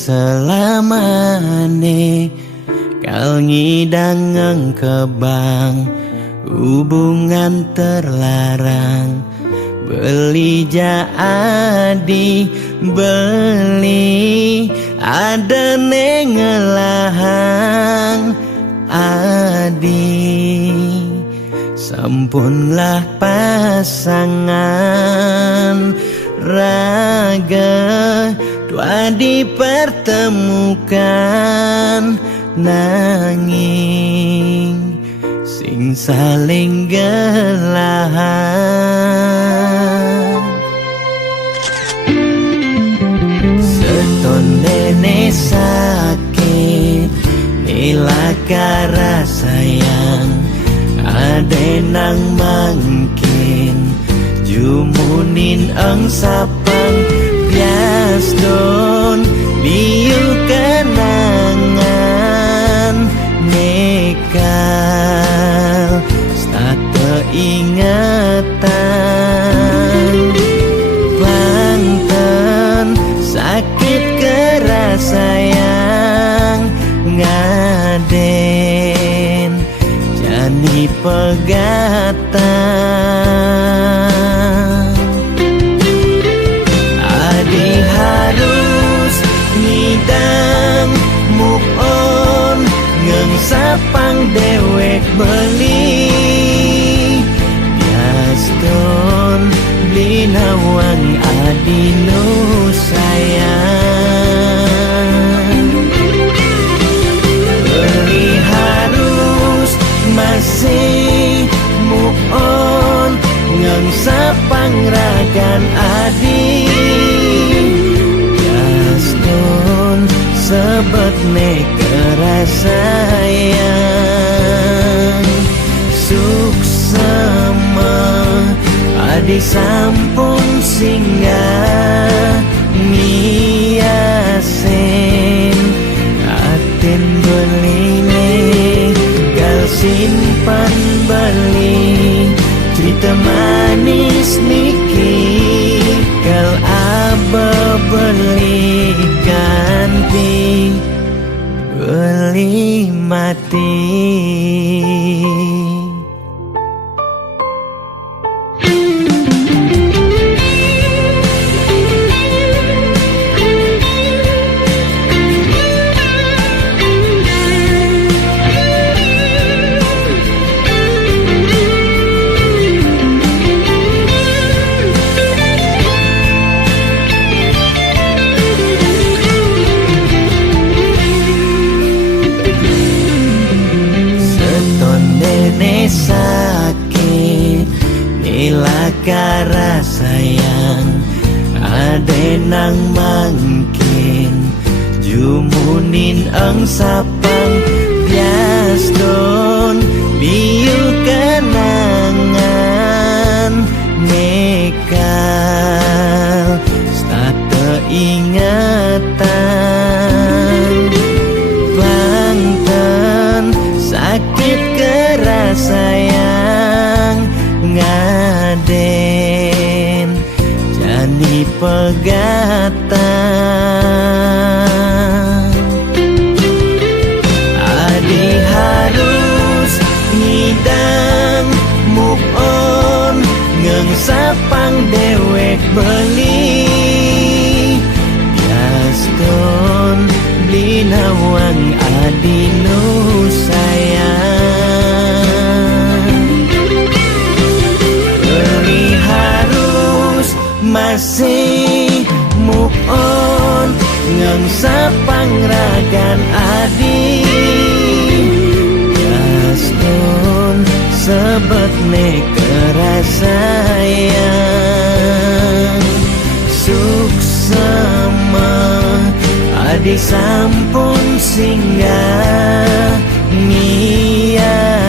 selamane kal ngidang kebang hubungan terlarang beli jadi beli ada nengelahang adi sampunlah pasangan raga dua dipertemukan nanging sing saling gelahan setondene sakit nilaka sayang ade nang mangkin jumunin ang sapang bias don liu kenangan nekal stata ingatan Banten sakit keras sayang ngaden jani pegatan adi harus ngidang move on ngeng sapang dewek beli biaston linawang adi nu sayang beli harus masih move on ngeng sapang ragan adi biaston sebet kerasayang suksema adi sampung singgah miasen aten beline gal simpan beli cerita manis niki gal aba beli ganti beli mati sakit nilaka sayang ade nang mangkin jumunin ang sapang bias don liu kenangan nekal stata ingatan Banten sakit keras sayang ngaden jani pegatan adi harus ngidang move on ngeng sapang dewek beli biaston linawang adi nu sayang beli harus masih move on ngeng sapang ragan adi biaston sebet kerasayang suksema adi sampun singgah miasen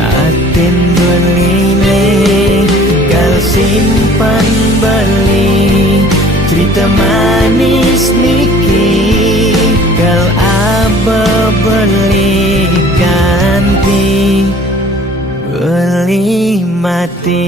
aten beline gal simpan beli cerita manis niki gal aba beli ganti beli mati.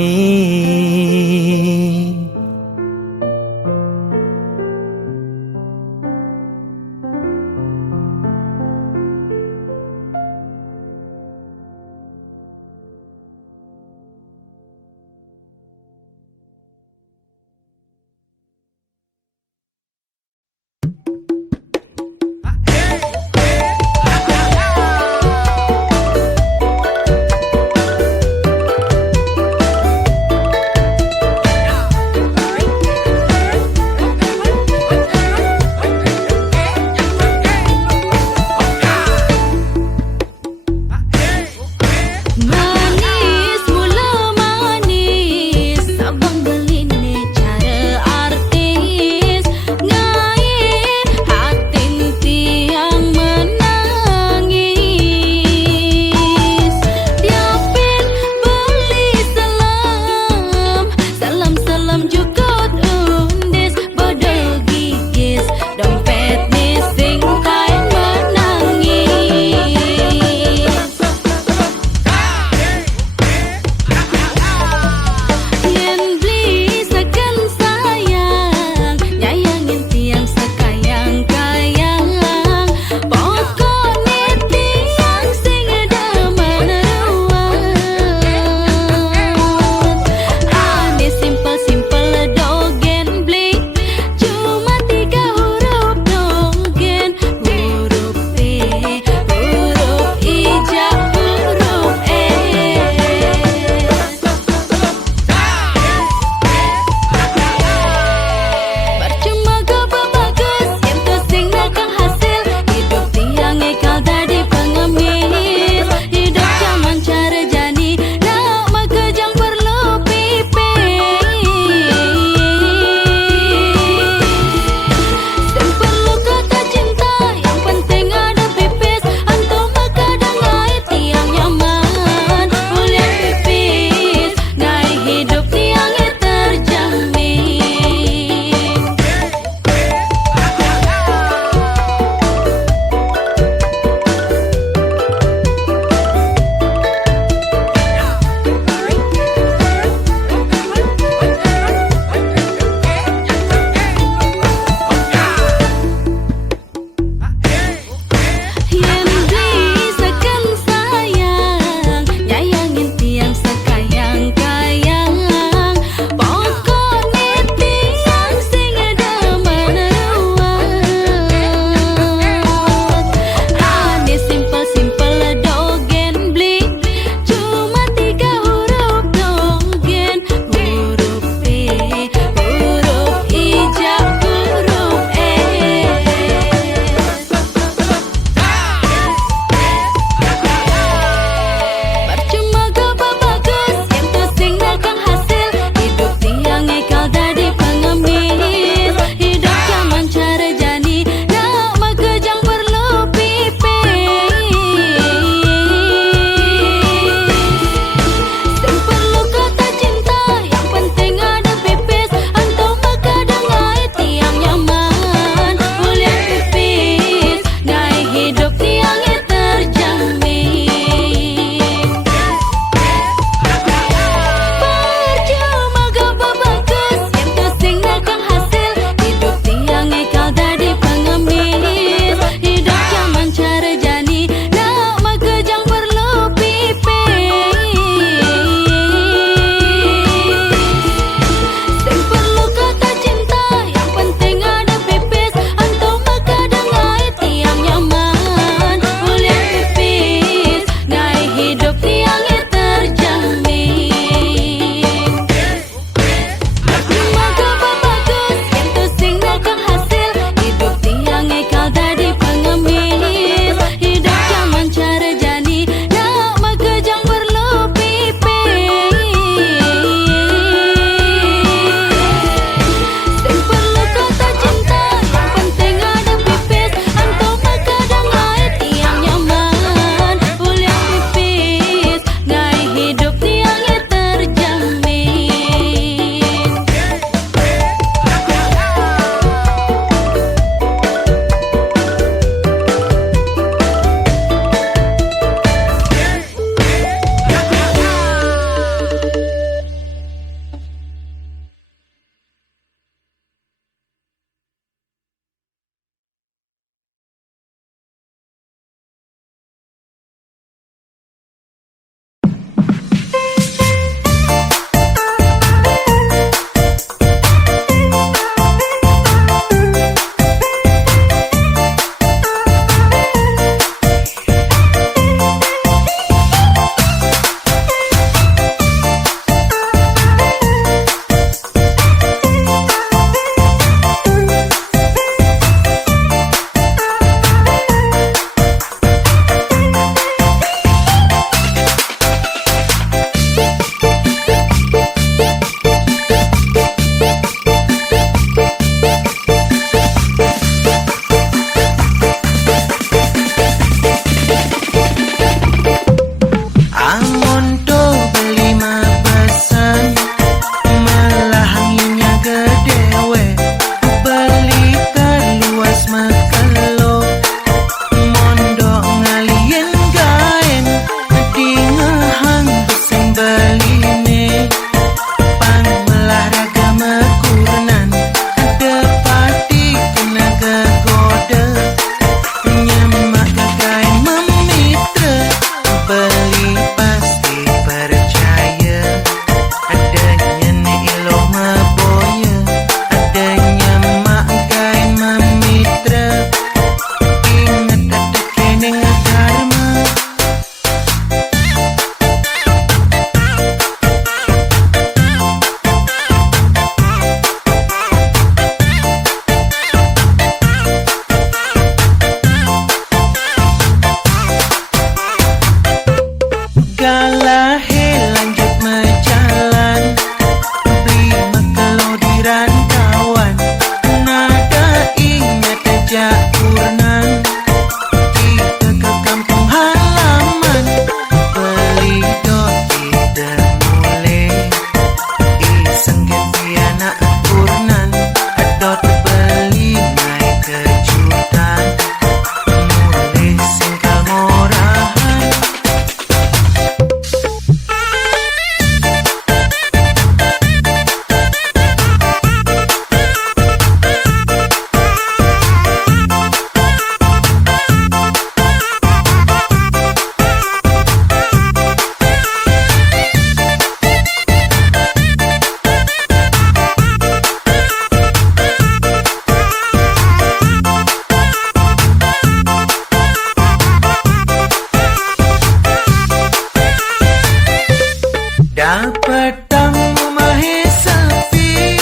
Dapatang mahe sepi,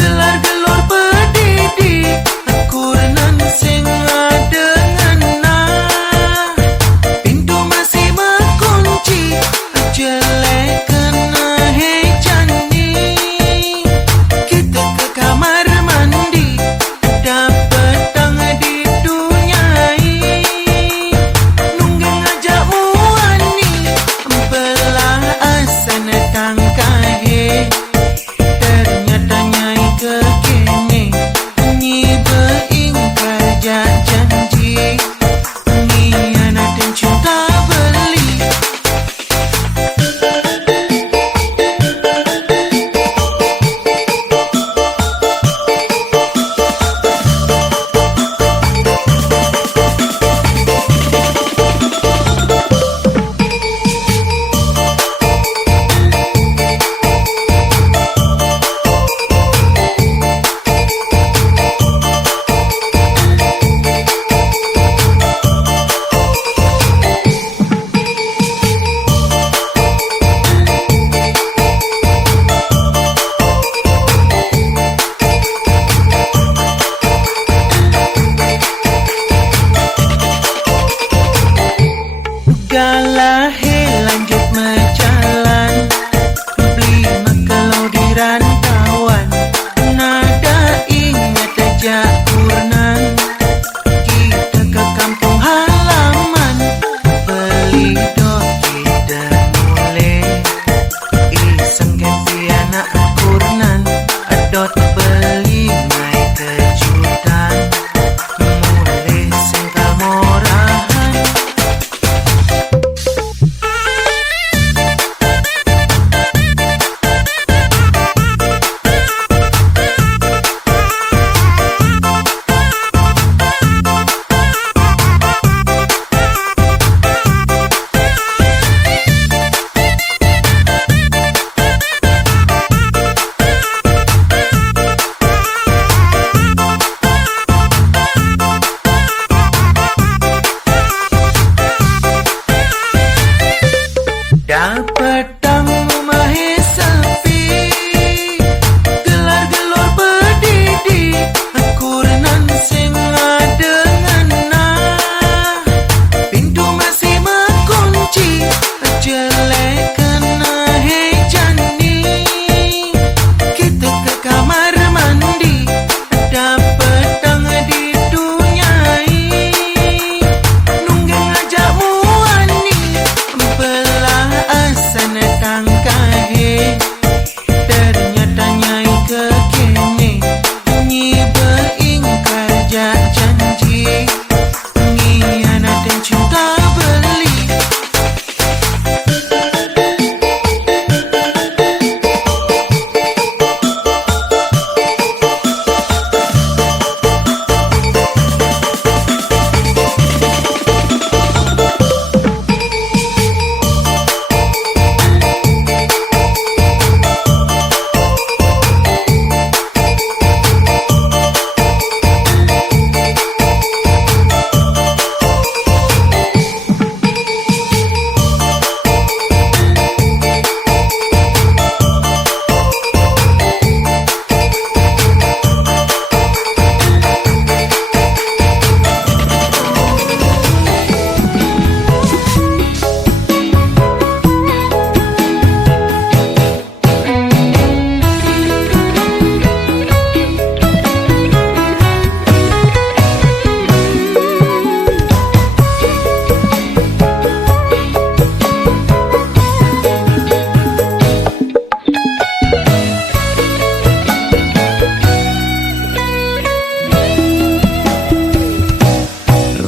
gelar-gelor berdidi, aku nan sing dengan nah. Pintu masih berkunci, jelek kena hejani. Kita ke kamar mandi, dapatang di dunyai. Nunggeng ajak muani, belah asan tangkahe. Ternyata nyai kekene, nyi beingkar janji. Pengkhianatan cinta beli. Galahe lanjut menjalan, beli makalau di rantauan. Nada ingat aja urnan, kita ke kampung halaman. Beli doki dan mulai, iseng ganti anak kurnan. Adot beli mai kejutan, mulai singkal morahan. Dapatang mahe sepi, gelar-gelor berdidi, aku nan sing dengan nah. Pintu masih berkunci, jelek kena hejani. Kita ke kamar mandi, dapatang di dunyai. Nunggeng ajak muani, belah asan tangkahe. Ternyata nyai kekene, nyi beingkar janji. Pengkhianatan cinta beli.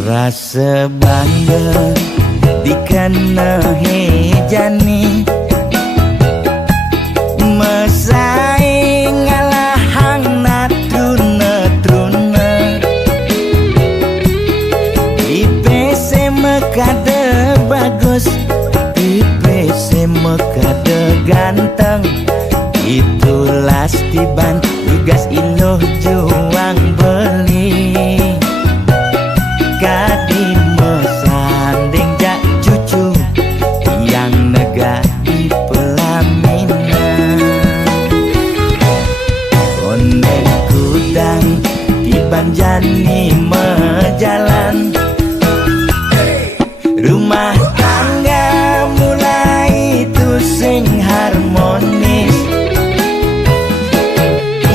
Rasa bangga dikena hejani, mesaing ngalahang natruna-truna. IPC mekade bagus, IPC mekade ganteng. Itulah tiban tugas iloh juang beli. Kadi mesanding jak cucu yang negah di Banjani mejalan. Rumah tangga mulai itu sing harmonis.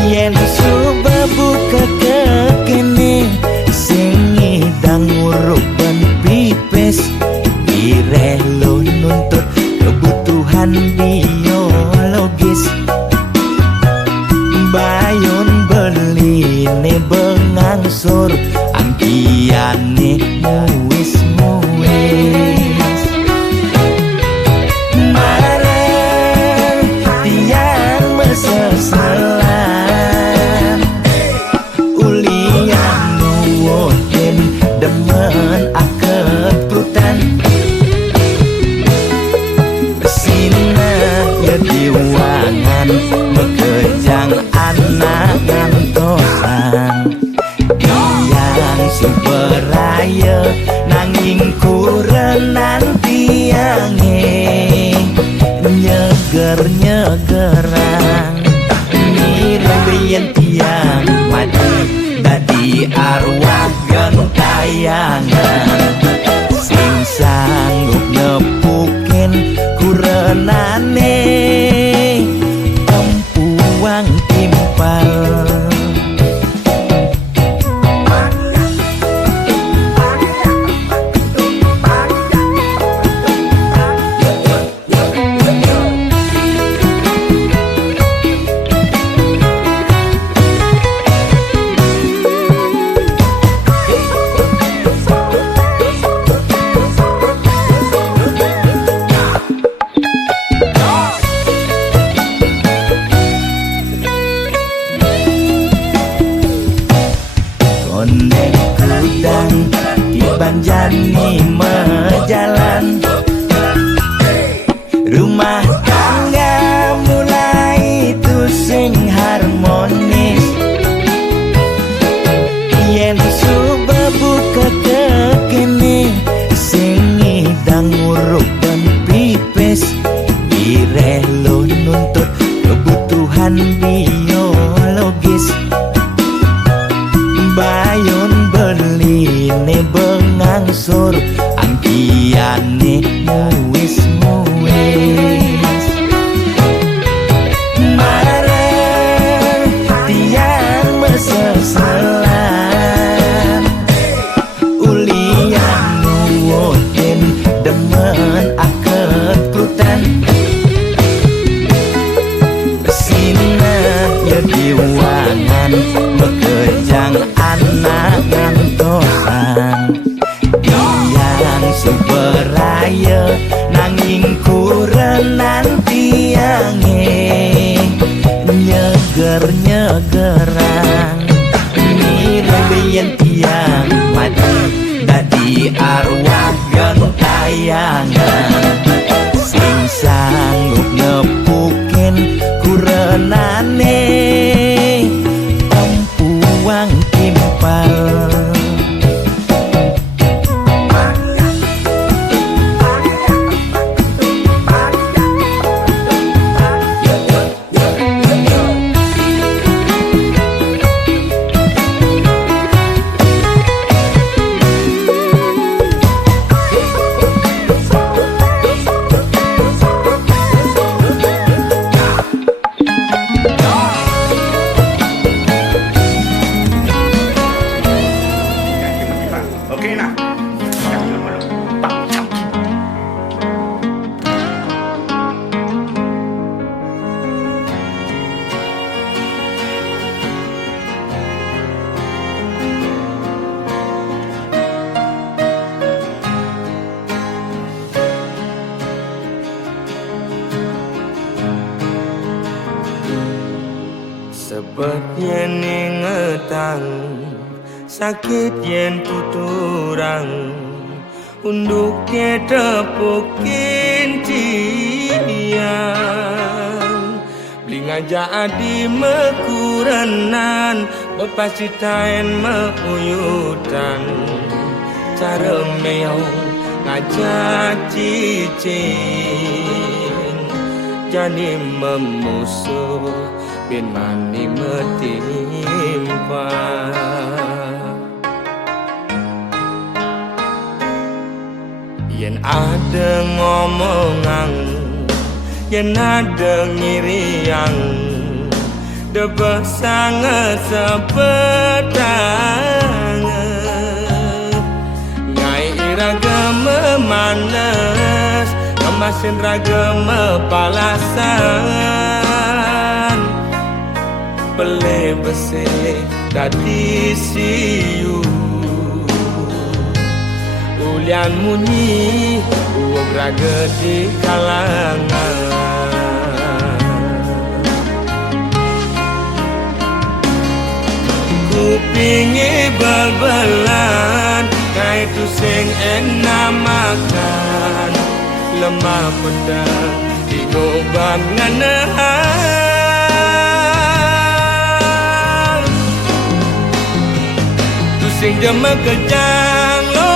Yen subuh buka kekene sing ngidang ngurupan pipis. Ireh lo nuntut kebutuhan biologis. Bayon beli ne bengangsur angkiane muis. Marah tiang meseselan ulian nuwotin demen akeprutan. Sina ya diwangan bekejang anak ngantosan. Yang superaya nanging kurenan tiange nyeger-nyegerang. Mireng riyen tiang mati dadi arwah gentayangan. Sing sanggup nepukin kurenane empuang timpal. Ondeng kudang di Banjani mejalan. Rumah tangga mulai itu sing harmonis. Yen subuh buka kekene sing ngidang ngurupan pipis. Ireh lo nuntut kebutuhan biologis. Bayon beli ne bengangsur angkiane muis. Marah tiang meseselan ulian nuwotin demen akeprutan. Sina ya diwangan bekejang anak ngantosan. Yang superaya nanging kurenan tiange nyeger-nyegerang. Mireng riyen tiang mati dadi arwah gentayangan. Sing sanggup nepukin kurenane empuang timpal. Oke, nah. Sebab yen ingetang sakit yen tuturang unduknya tepukin tiang beli ngajak di mekurenan bepasitain meuyutan cara meong ngajak cicing jadi memusuh bin mani metimpa. Yen ada ngomongan, yen ada ngiriang, debah sangat sepedang. Ngai iraga memanas, kemasin raga mepalasan. Pele bese tadi siu, ulian munyi uang raga di kalangan. Kupingi bal-balan, kai tu sing enak makan. Lemah pedang di goban nganahan. Sing jama kejang lo,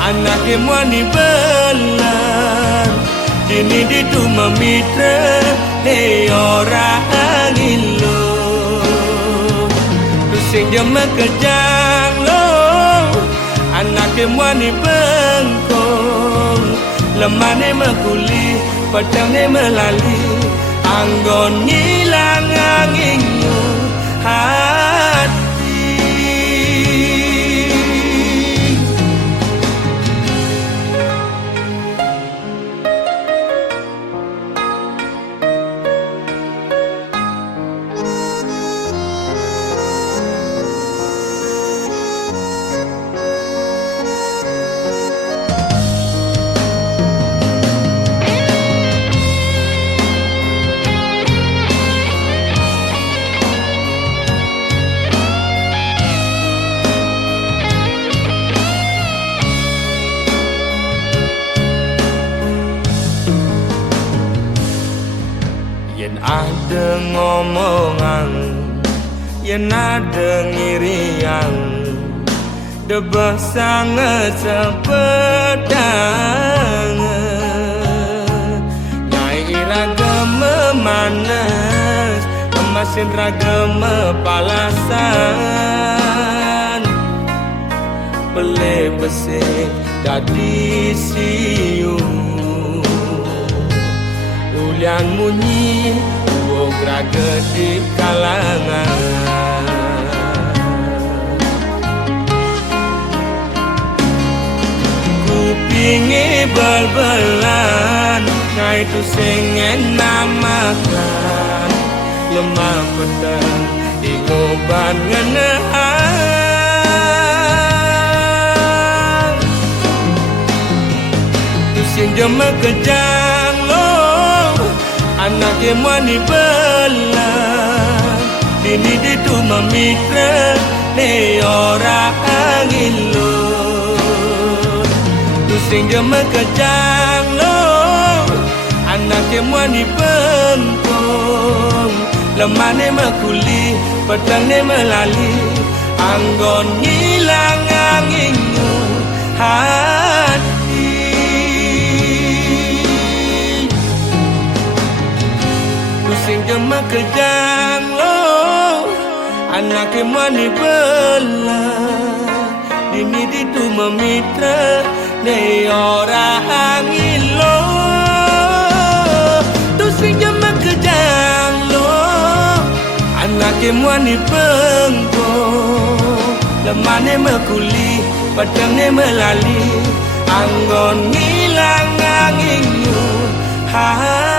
anak emwani belan. Dini di tu memitra, ne orang ilo. Sing jama kejang lo, anak emwani bengkong. Lemah ne makuli, pedang ne melali. Anggon ngilang anginmu hati. Yen ada ngomongan, yen ada ngiriang, debah sangat sepedang. Nyai raga memanas, kemasin raga mepalasan. Pele bese dadi siu, ulian munyi uang raga di kalangan. Kupingi bal-balan, ngai tu sing enak makan. Lemah pedang di goban nganahan. Tu sing jama kejang lo, anak emwani belan. Dini di tu memitra, ne orang ilo. Tu sing jama kejang lo, anak emwani bengkong. Lemah ne makuli, pedang ne melali. Anggon ngilang anginmu hati. Sing jama kejang lo, anak emwani belan. Dini di tu memitra, ne orang ilo. Tu sing jama kejang lo, anak emwani bengkong. Lemah ne makuli, pedang ne melali. Anggon ngilang anginmu hati.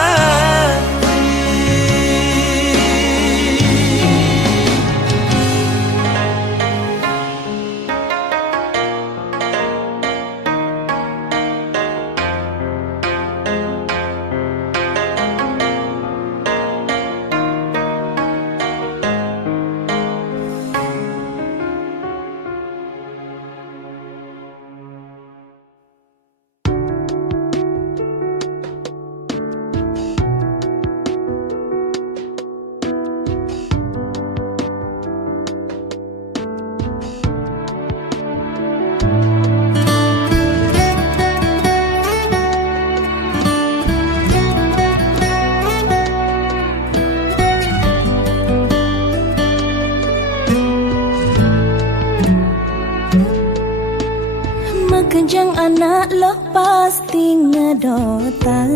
Jang anak lo pasti ngedotan,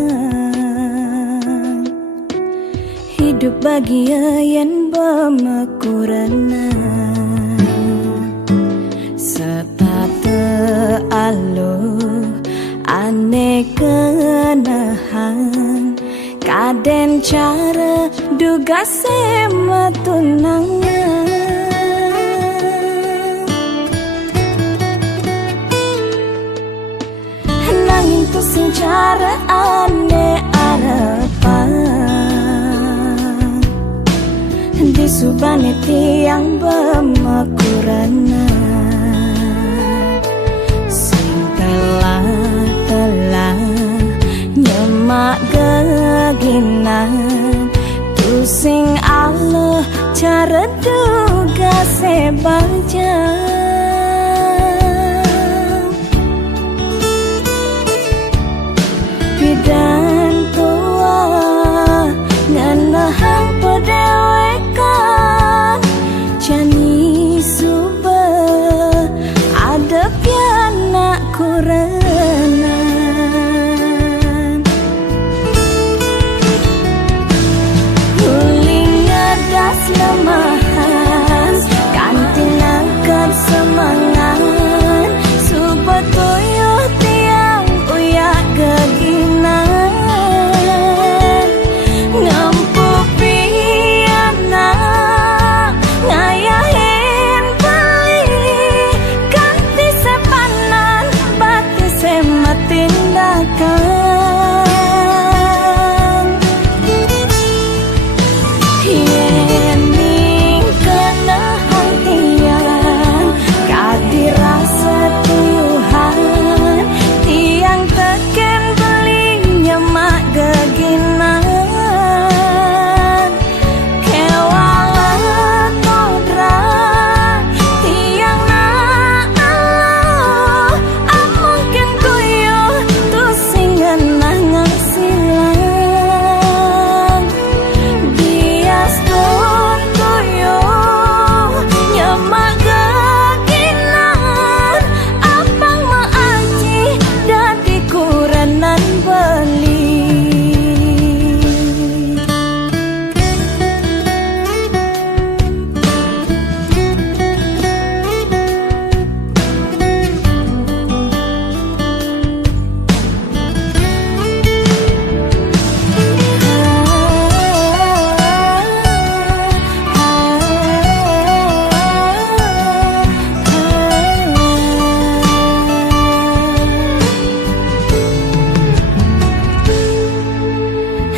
hidup bahagia yang bermakurana. Setate alo ane kenahan, kaden cara duga sema tunangan. Nanging tu sing cara ane arepan, di subane tiang bermakurana. Sing telah nyemak geginan, tu sing Allah cara duga sebaja. Bidan tua nganahang pedewekan, jani suba ada pianak kurenan. Huling adas lemahan, kantin angkat semangat, suba tuyuh tiang uyak geginan. Ngampu piana ngayahin beli, ganti sepanan bati sematindakan. Yening kena hantian, kati rasa tuyuhan, tiang teken beli nyemak geginan. Kewala kodra tiang na Allah, amungkin kuyuh tu singan nangang silang. Bias tun kuyuh nyemak geginan, abang maaji dadi kurenan beli.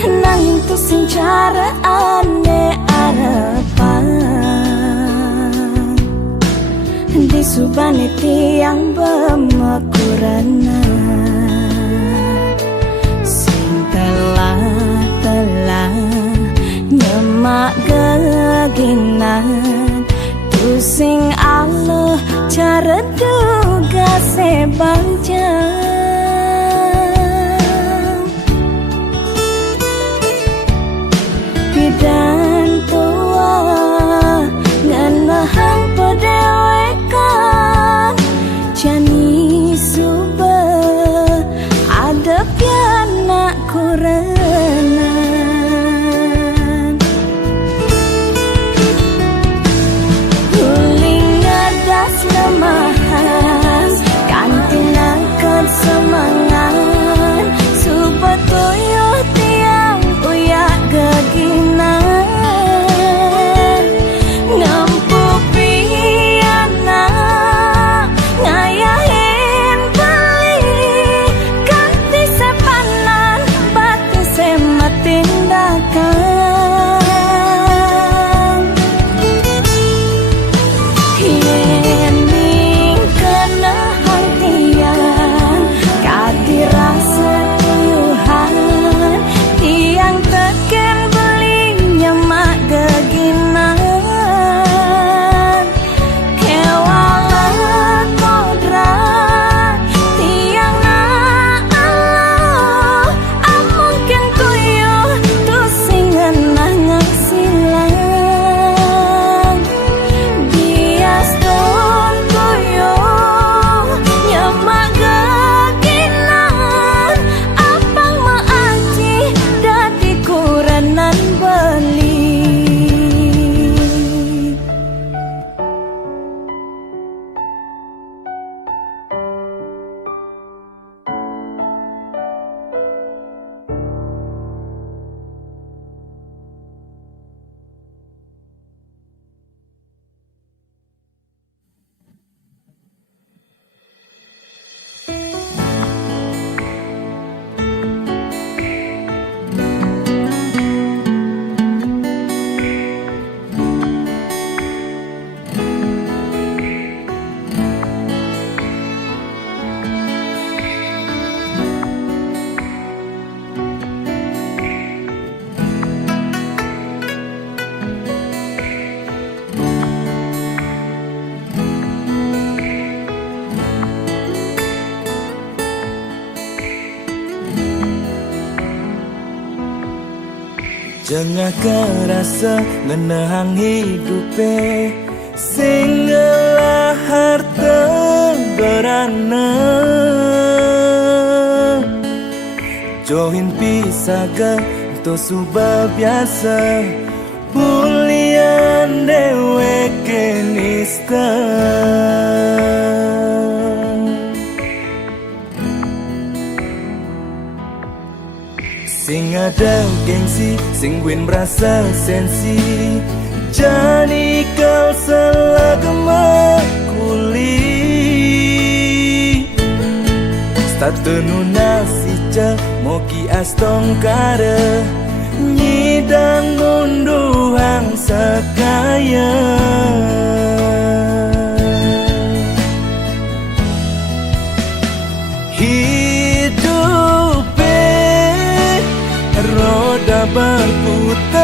Nanging tu sing cara ane arepan, di subane tiang bermakurana. Sing telah nyemak geginan, tu sing Allah cara duga sebaja. Bidan tua nganahang pedewekan, jani suba ada pianak kurenan. Huling adas lemahan, kantin angkat Jengah kerasa ngenehang hidupe sing ngelah harta berana johin pisaga to subah biasa bulian dewe kenista sing ada gengsi sing win merasa sensi jani kau salah kemakuli statenu nasica moki astong kare nyidang munduhang sakaya roda berputar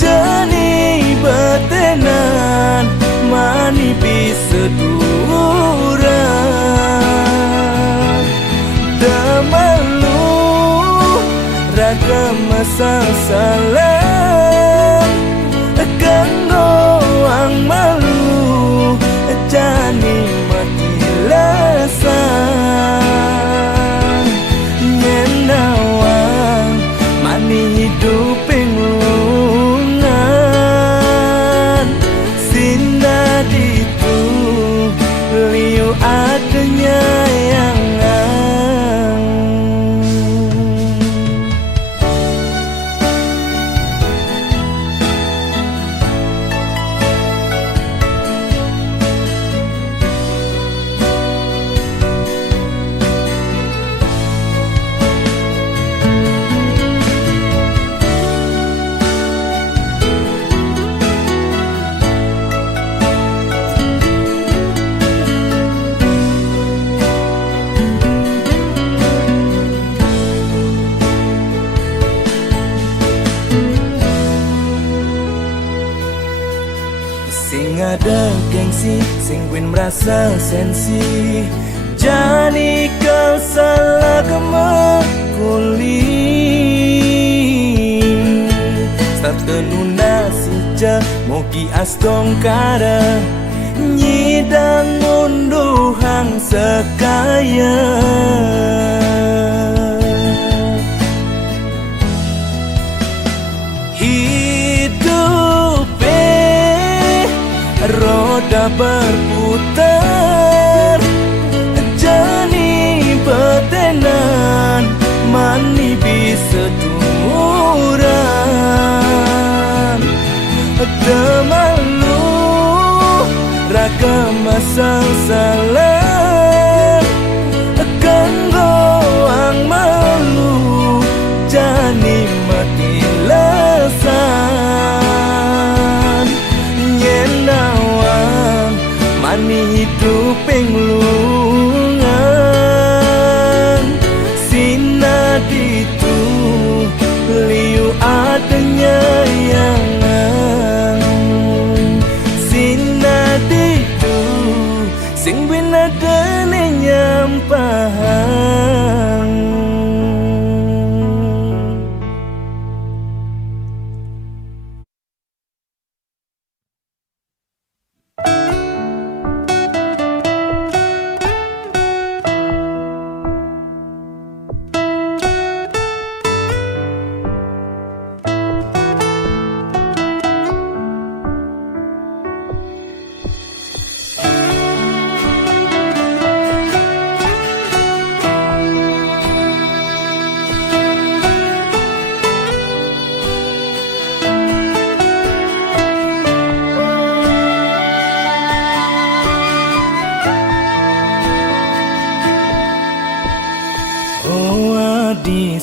jani betenan mani bisa durang damalu ragam masa salah ganggoang malu jani mati lesan nyenawang mani hidup penglungan sinda ditu liu adanya yang sing ada gengsi sing win merasa sensi jani kau salah kemakuli statenu nasija moki astong kara nyidang munduhang sekaya roda berputar jani betenan mani bisa durang demalu ragam masa salah ganggoang malu jani mati lesan nyenawang mani hidup penglungan sina ditu liu adanya yang sina ditu sing bina dene nyampahang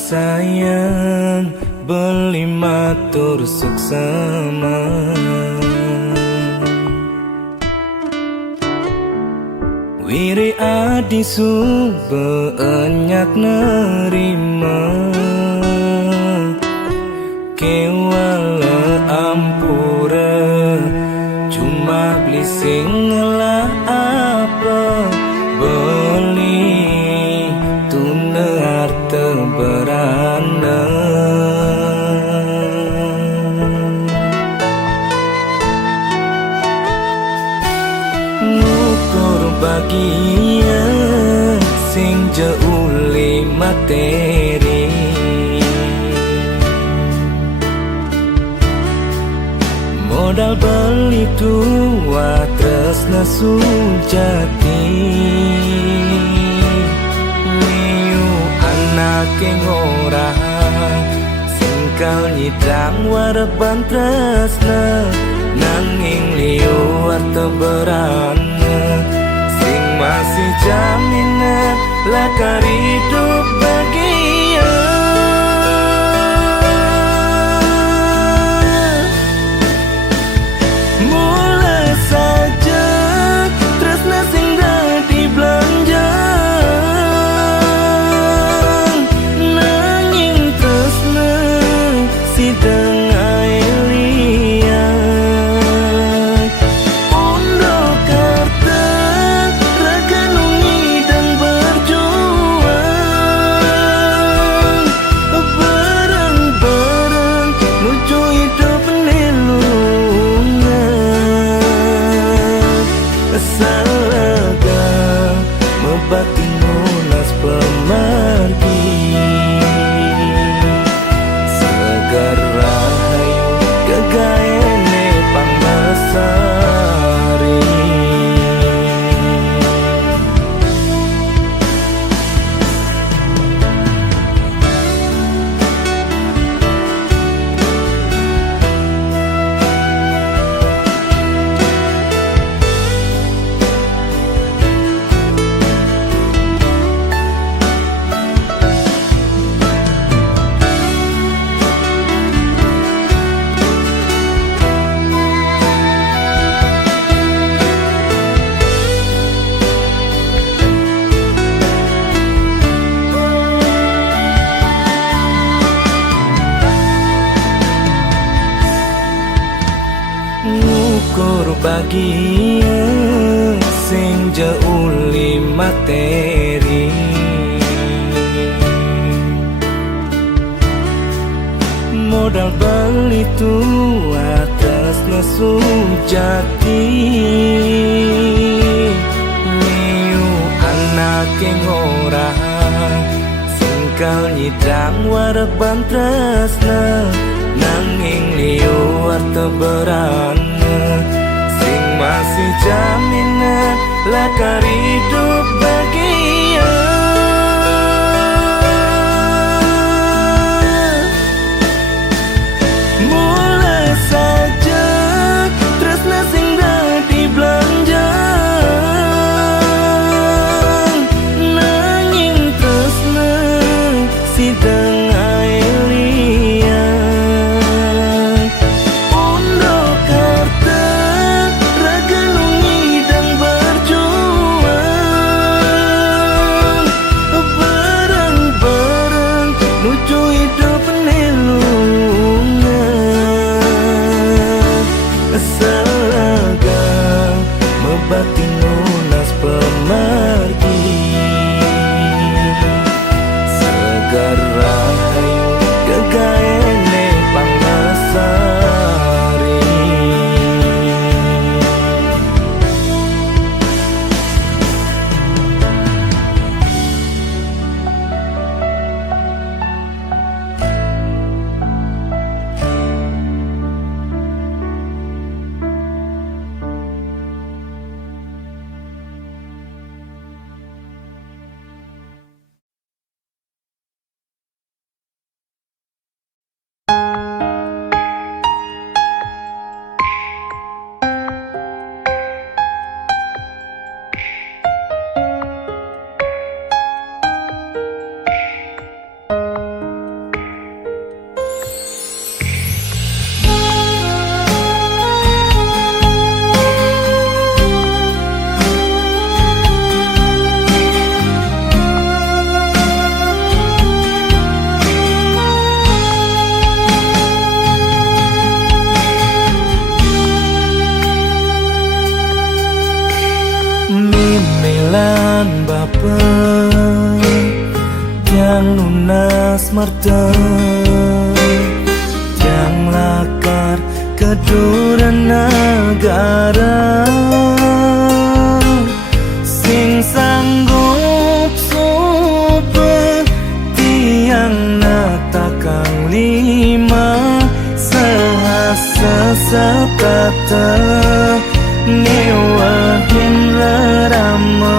sayang beli matur suksema wiri adi sube enyak nerima kewala ampura cuma beli singlah apa beli tuna harta berana ngukur bahagia sing jeuli materi. Modal beli tua tresna sujati, miu anake ngora sing kau nyidang waraban tresna, nanging liwat teberana sing masih jaminan lakar hidup bahagia. Mulai saja tresna sing dadi belanja, nanging tresna sidang aelia. Undo karta raga nungi dan berjuang, bareng-bareng menuju hidup penelungan. Salaga mebatin munas pemargi, segar rahayu gagaene pangmasari. Ngukur bahagia sing jeuli materi. Modal beli tua tresna sujati, miu anake ngora sing kau nyidang waraban tresna, nanging liwat teberana sing masih jaminan lakar hidup bahagia. Mulai saja tresna sing dadi belanja, nanging tresna sidang aelia. Undo karta raga nungi dan berjuang, bareng-bareng menuju hidup penelungan. Salaga mebatin munas pemargi, segar rahayu gagaene pangmasari. Mimilan bapa yang lunas marta, yang lakar keduran negara. kata ngewahin lerama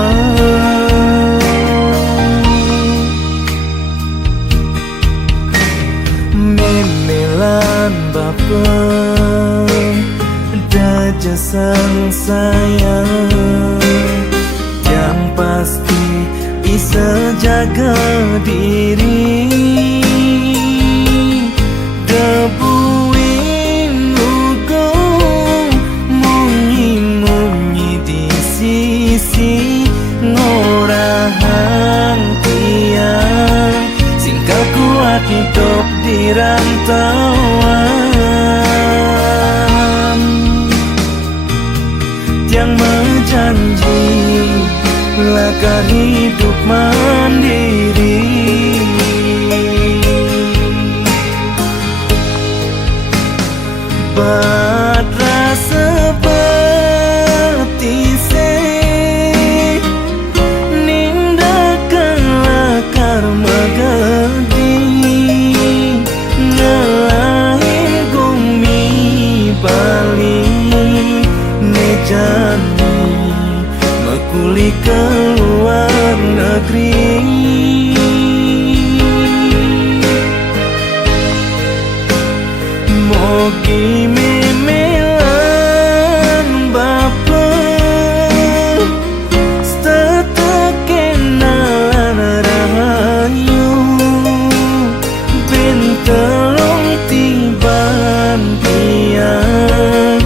memelan bapa daja sang sayang yang pasti bisa jaga diri debuin ugong munyi-munyi di sisi ngorahang tiang singkau kuat hidup di rantauan yang menjanji lakar hidup mandiri batra sebetise nindakan lakar magadi ngelahin gumi bali nejani mekuli ke luar negeri mogi memelan bapa setekenalan rahayu bentelong tiban tiang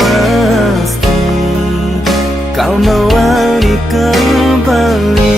pasti kau mewali kembali.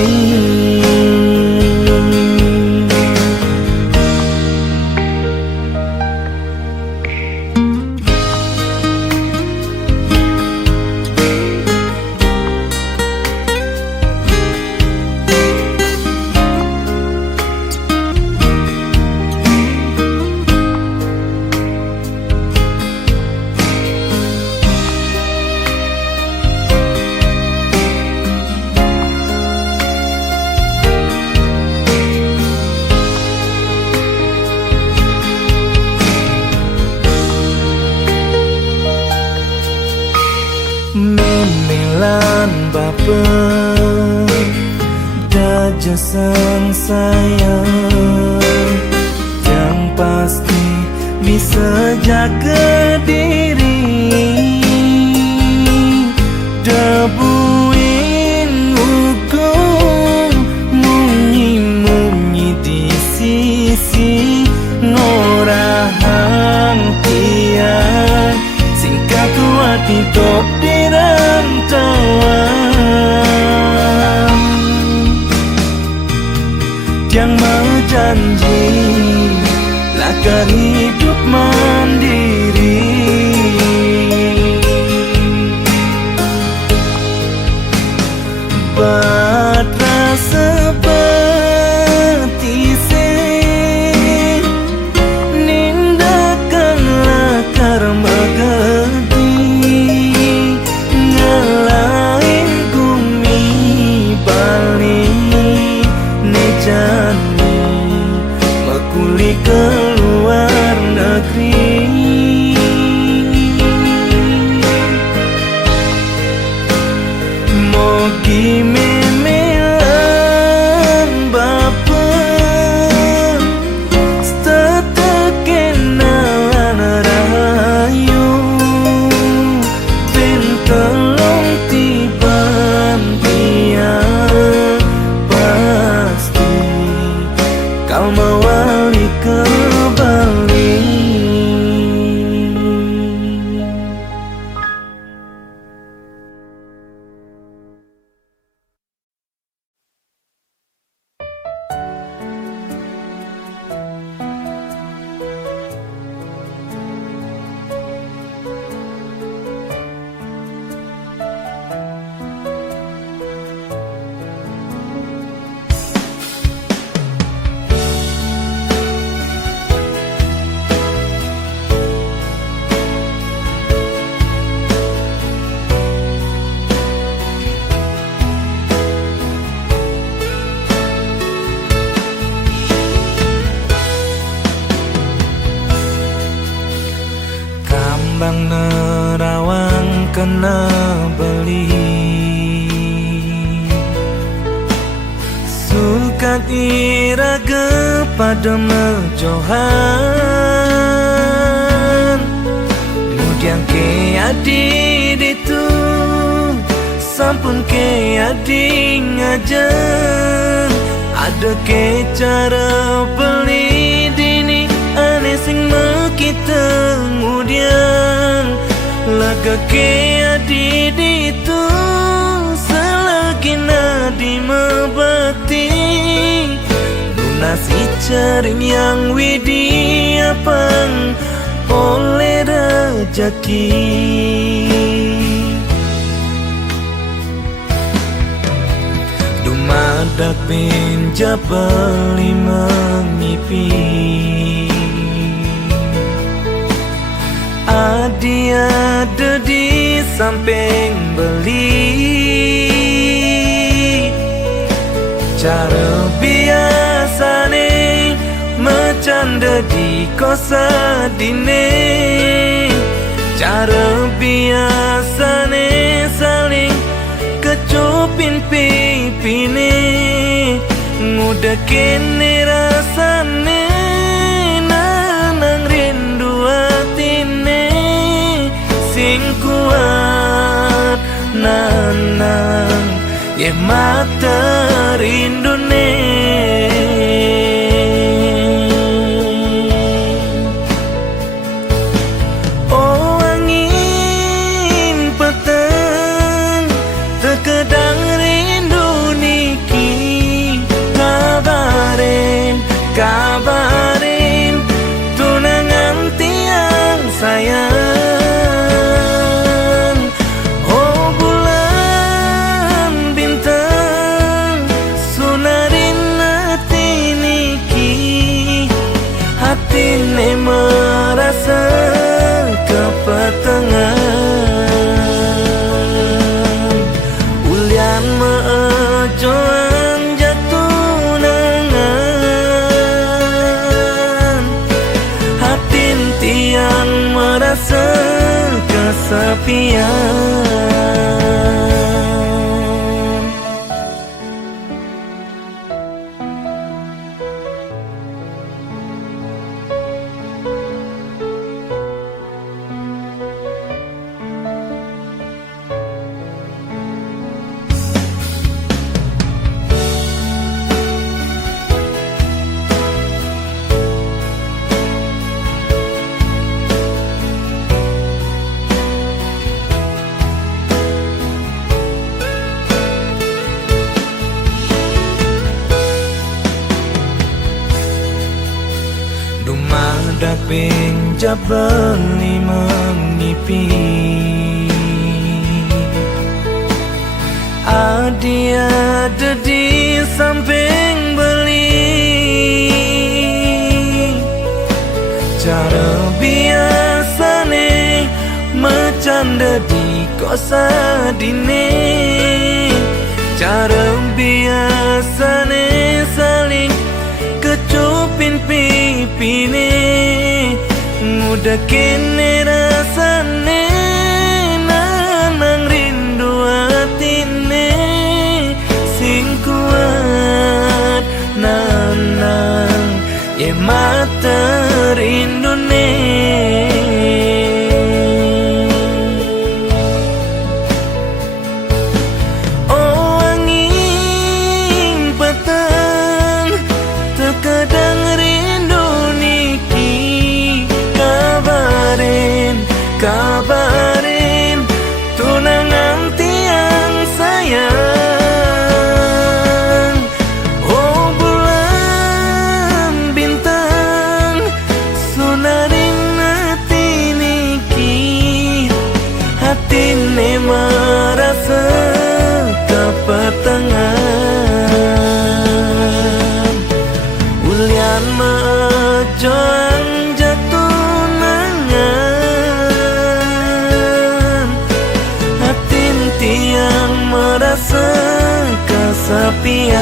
Memelan bapa daja sang sayang yang pasti bisa jaga diri debuin ugong munyi-munyi di sisi ngorahang tiang singkat kuat hidup di rantauan yang menjanji lakar hidup mandiri batra sebetise nindakan lakar magadi ngelain gumi bali nejani mekuli ke luar negeri mogi memelan bapa setekenalan rahayu bentelong tiban tiang pasti kau mewali kembali. kena beli. Sukat iraga pada mejohan, kemudian ke adi itu sampun ke adi ngajar. Ada ke cara beli dini ane sing kita kemudian laga ke adi itu selagi nadi mebakti lunasi caring yang widi apang oleh rezeki. Dumadak penjabali mengipi, adi ada di samping beli. Cara biasa nih macanda di kosa dine. Cara biasa nih saling kecupin pipine. Mudah kini rasane nanang rindu atine. Sing kuat nanang ye mata rindune. Oh angin petang terkadang rindu niki. Kabarin tunangan tiang sayang. Oh bulan bintang sunarin hati niki. Hati ne merasa kepetengan. Ulian meejoan jatuh nangan. Hati tiang merasa kesepian. Dumadak penjabali mengipi, adi ada di samping beli. Cara biasa nih macanda di kosa dine. Cara biasa nih saling kecupin pipine. Mudah kini rasane nanang rindu atine. Sing kuat nanang ye mata rindune. Oh angin petang terkadang rindu niki. Kabarin tunangan tiang sayang. Oh bulan bintang sunarin hati niki. Hati ne merasa kepetengan. Ulian meejoan jatuh nangan. Hati tiang merasa kesepian.